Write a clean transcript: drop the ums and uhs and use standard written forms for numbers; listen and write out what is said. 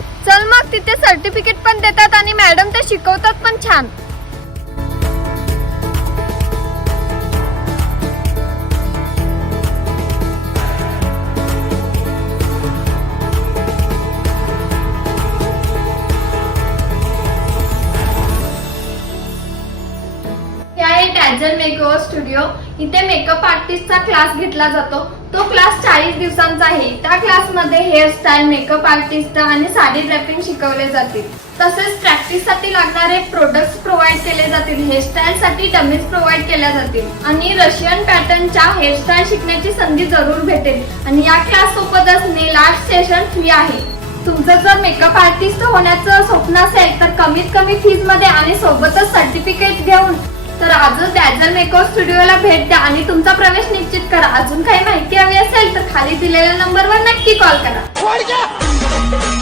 चल मग, तिथे सर्टिफिकेट पण देतात आणि मॅडम ते शिकवतात पण छान. हे आहे डॅझल मेकओव्हर स्टुडिओ. इथे मेकअप आर्टिस्टचा क्लास घेतला जातो. तो क्लास 40 दिवसांचा आहे. त्या क्लासमध्ये हेअरस्टाईल, मेकअप आर्टिस्ट आणि साडी ड्रेपिंग शिकवले जातील. तसेच प्रॅक्टिससाठी लागणारे प्रोडक्ट्स प्रोव्हाइड केले जातील. हेअरस्टाईल साठी डमीज प्रोव्हाइड केल्या जातील आणि रशियन पॅटर्नच्या हेअरस्टाईल शिकण्याची संधी जरूर भेटेल. आणि या क्लास सोबतच नेल आर्ट सेशन फ्री आहे. तुमचं जर मेकअप आर्टिस्ट होण्याचं स्वप्न असेल तर कमीत कमी फीज मध्ये आणि सोबतच सर्टिफिकेट घेऊन तर आजच डॅझल मेकओव्हर स्टुडिओला भेट द्या आणि तुमचा प्रवेश निश्चित करा. अजून काही माहिती हवी असेल तर खाली दिलेल्या नंबरवर नक्की कॉल करा.